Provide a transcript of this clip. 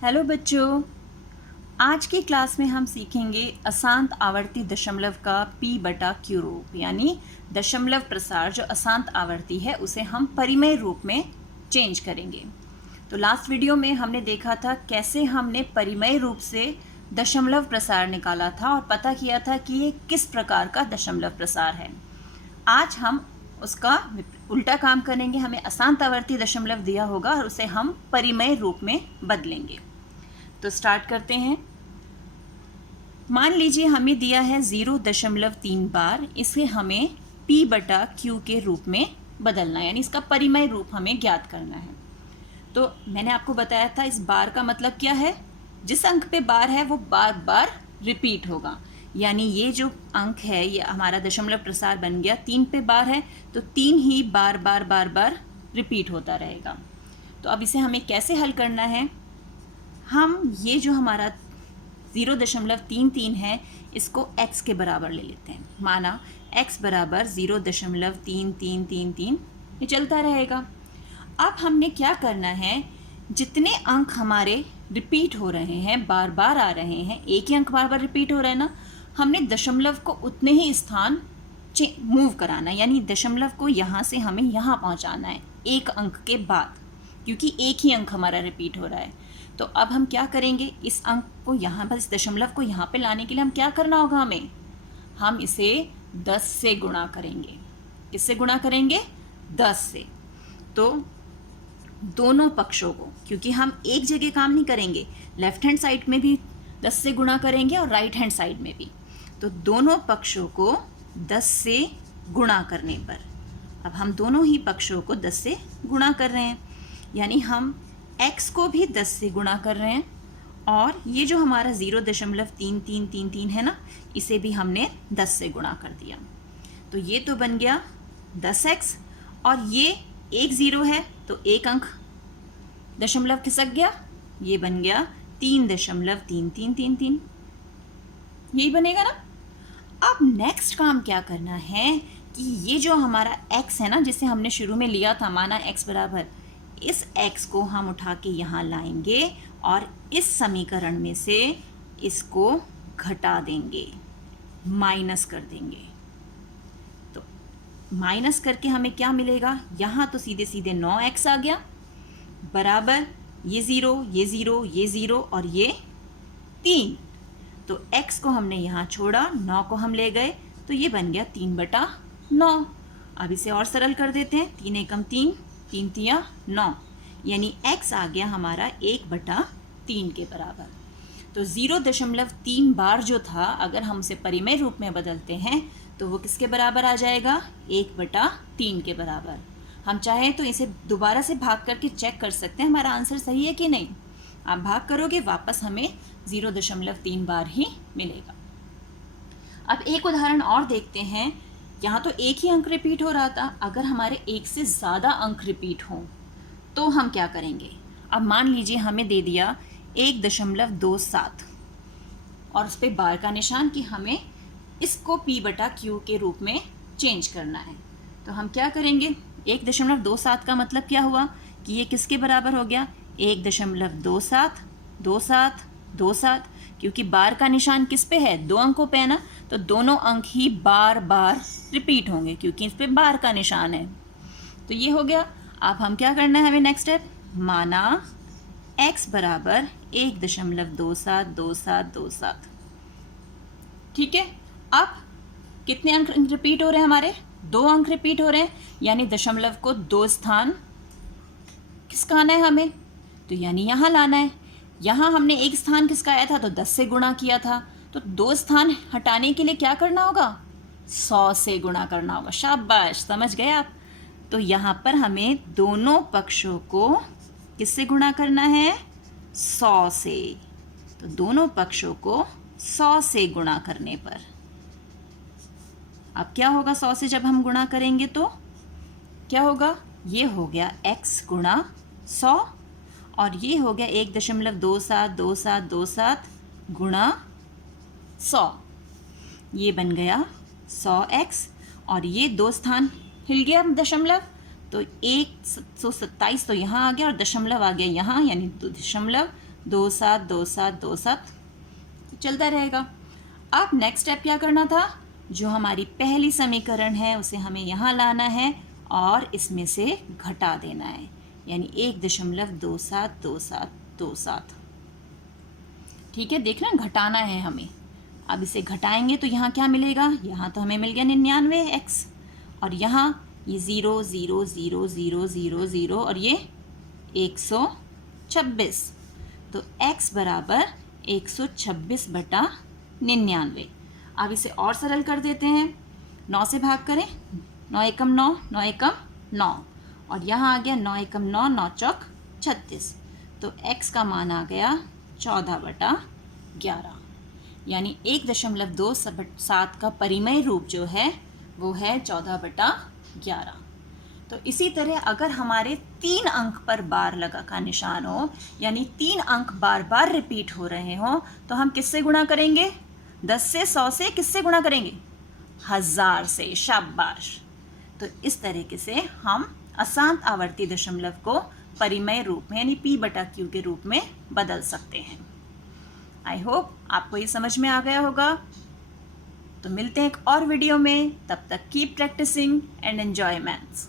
Hello बच्चों, आज की क्लास में हम सीखेंगे अशांत आवर्ती दशमलव का p बटा q रूप, यानी दशमलव प्रसार जो अशांत आवर्ती है उसे हम परिमेय रूप में चेंज करेंगे। तो लास्ट वीडियो में हमने देखा था कैसे हमने परिमेय रूप से दशमलव प्रसार निकाला था और पता किया था कि ये किस प्रकार का दशमलव प्रसार है। आज हम उसका उल्टा काम करेंगे। हमें अशांत आवर्ती दशमलव दिया होगा और उसे हम परिमेय रूप में बदलेंगे। तो स्टार्ट करते हैं। मान लीजिए हमें दिया है 0.3 बार, इसे हमें p बटा q के रूप में बदलना है, यानी इसका परिमेय रूप हमें ज्ञात करना है। तो मैंने आपको बताया था इस बार का मतलब क्या है, जिस अंक पे बार है वो बार बार रिपीट होगा, यानी ये जो अंक है ये हमारा दशमलव प्रसार बन गया। 3 पे बार है तो 3 ही बार बार बार बार रिपीट होता रहेगा। तो अब इसे हमें कैसे हल करना है, हम ये जो हमारा 0.33 है इसको x के बराबर ले लेते हैं। माना x बराबर 0.3333 ये चलता रहेगा। अब हमने क्या करना है, जितने अंक हमारे रिपीट हो रहे हैं, बार बार आ रहे हैं, एक ही अंक बार बार रिपीट हो रहा है ना, हमने दशमलव को उतने ही स्थान मूव कराना है, यानी दशमलव को यहाँ से हमें यहाँ पहुँचाना है एक अंक के बाद, क्योंकि एक ही अंक हमारा रिपीट हो रहा है। तो अब हम क्या करेंगे, इस अंक को यहाँ पर, इस दशमलव को यहाँ पे लाने के लिए हम क्या करना होगा, हम इसे 10 से गुणा करेंगे। किससे गुणा करेंगे? 10 से। तो दोनों पक्षों को, क्योंकि हम एक जगह काम नहीं करेंगे, लेफ्ट हैंड साइड में भी 10 से गुणा करेंगे और राइट हैंड साइड में भी, तो दोनों पक्षों को 10 से गुणा करने पर, अब हम दोनों ही पक्षों को 10 से गुणा कर रहे हैं, यानी हम x को भी 10 से गुणा कर रहे हैं, और ये जो हमारा 0.3333 है ना, इसे भी हमने 10 से गुणा कर दिया। तो ये तो बन गया 10x, और ये एक 0 है तो एक अंक दशमलव खिसक गया, ये बन गया 3.3333, यही बनेगा ना। अब नेक्स्ट काम क्या करना है कि ये जो हमारा x है ना, जिसे हमने शुरू में लिया था, माना x बराबर, इस x को हम उठा के यहाँ लाएंगे और इस समीकरण में से इसको घटा देंगे, माइनस कर देंगे। तो माइनस करके हमें क्या मिलेगा, यहाँ तो सीधे सीधे 9x आ गया, बराबर ये 0, ये 0, ये 0 और ये 3। तो x को हमने यहाँ छोड़ा, 9 को हम ले गए, तो ये बन गया 3/9। अब इसे और सरल कर देते हैं, 3 एकम 3, 3 तिया 9, यानी x आ गया हमारा 1/3 के बराबर। तो 0.3 बार जो था, अगर हम उसे परिमेय रूप में बदलते हैं तो वो किसके बराबर आ जाएगा, 1/3 के बराबर। हम चाहें तो इसे दोबारा से भाग करके चेक कर सकते हैं हमारा आंसर सही है कि नहीं। आप भाग करोगे, वापस हमें 0.3 बार ही मिलेगा। अब एक उदाहरण और देखते हैं। यहाँ तो एक ही अंक रिपीट हो रहा था, अगर हमारे एक से ज़्यादा अंक रिपीट हों तो हम क्या करेंगे। अब मान लीजिए हमें दे दिया 1.27 और उस पर बार का निशान कि हमें इसको p बटा q के रूप में चेंज करना है। तो हम क्या करेंगे, 1.27 का मतलब क्या हुआ कि ये किसके बराबर हो गया, 1.272727, क्योंकि बार का निशान किस पे है, 2 अंकों पे है ना, तो दोनों अंक ही बार बार रिपीट होंगे क्योंकि इस पे बार का निशान है। तो ये हो गया। अब हम क्या करना है, हमें नेक्स्ट स्टेप, माना x बराबर 1.272727, ठीक है। अब कितने अंक रिपीट हो रहे हैं, हमारे 2 अंक रिपीट हो रहे हैं, यानी दशमलव को 2 स्थान किसका आना है हमें, तो यानी यहाँ लाना है। यहाँ हमने एक स्थान किसका आया था, तो 10 से गुणा किया था, तो 2 स्थान हटाने के लिए क्या करना होगा, 100 से गुणा करना होगा। शाबाश, समझ गए आप। तो यहाँ पर हमें दोनों पक्षों को किससे गुणा करना है, 100 से। तो दोनों पक्षों को 100 से गुणा करने पर अब क्या होगा, 100 से जब हम गुणा करेंगे तो क्या होगा, ये हो गया x गुणा 100, और ये हो गया 1.272727 गुणा 100, ये बन गया 100x, और ये 2 स्थान हिल गया दशमलव, तो 127 तो यहाँ आ गया और दशमलव आ गया यहाँ, यानी 2 2 7 2 7 2 7 चलता रहेगा। अब नेक्स्ट स्टेप क्या करना था, जो हमारी पहली समीकरण है उसे हमें यहाँ लाना है और इसमें से घटा देना है, यानी 1.272727। ठीक है, देखना घटाना है हमें। अब इसे घटाएंगे तो यहाँ क्या मिलेगा, यहाँ तो हमें मिल गया 99x, और यहाँ ये 0 0 0 0 0 0 और ये 126, तो x बराबर 126/99। अब इसे और सरल कर देते हैं, 9 से भाग करें, 9 एकम 9, 9 एकम 9, और यहाँ आ गया 9 एकम 9, 9 चौक 36, तो x का मान आ गया 14/11, यानी 1.27 का परिमेय रूप जो है वो है 14/11। तो इसी तरह अगर हमारे 3 अंक पर बार लगा का निशान हो, यानी 3 अंक बार बार रिपीट हो रहे हो, तो हम किससे गुणा करेंगे, 10 से 100 से, किससे गुणा करेंगे, 1000 से। शाबाश। तो इस तरीके से हम अशांत आवर्ती दशमलव को परिमेय रूप में यानी p/q के रूप में बदल सकते हैं। आई होप आपको ये समझ में आ गया होगा। तो मिलते हैं एक और वीडियो में, तब तक keep practising and enjoy maths.